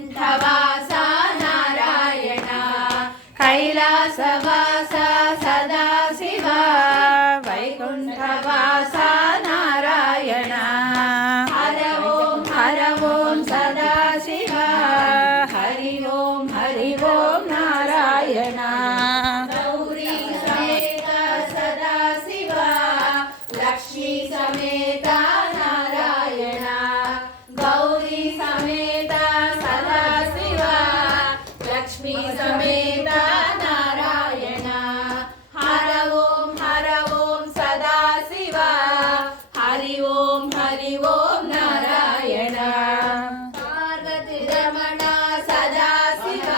వైకుంఠవాస నారాయణ కైలాసవాస సదాశివ వైకుంఠవాస నారాయణ హర ఓం సదాశివ హరి ఓం నారాయణ గౌరీ సమేత సదాశివ లక్ష్మీ సమేత నారాయణ గౌరీ సమేత సదాశివ లక్ష్మీ సమేత నారాయణ హర ఓం సదాశివ హరి ఓం నారాయణ పార్వతి రమణ సదాశివ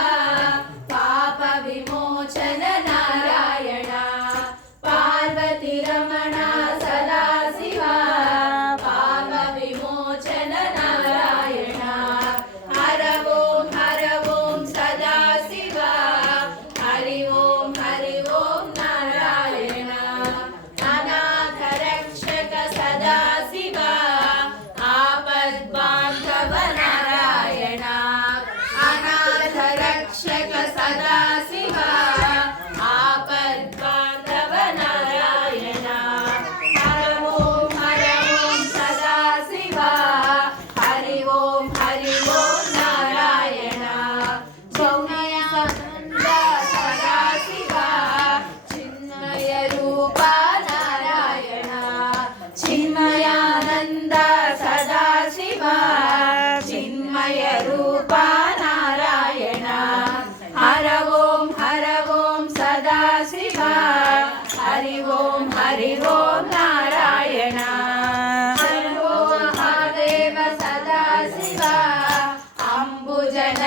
పాప విమోచన నారాయణ పార్వతి రమణ సదాశివ పాప విమోచన నారాయణ హర ఓం సదాశివ హరి ఓం నారాయణ అనాథ రక్షక సదాశివ ఆపద్బాంధవ నారాయణ అనాథ రక్షక సదాశివ ఆపద్బాంధవ నారాయణ హర ఓం సదాశివ హరి ఓం నారాయణ సౌమ్యానంద సదాశివ చిన్మయ రూప నారాయణ చిన్మయానంద సదాశివ చిన్మయ రూప నారాయణ హర ఓం సదాశివ హరి ఓం నారాయణ శంభో మహాదేవ సదాశివ అంబుజన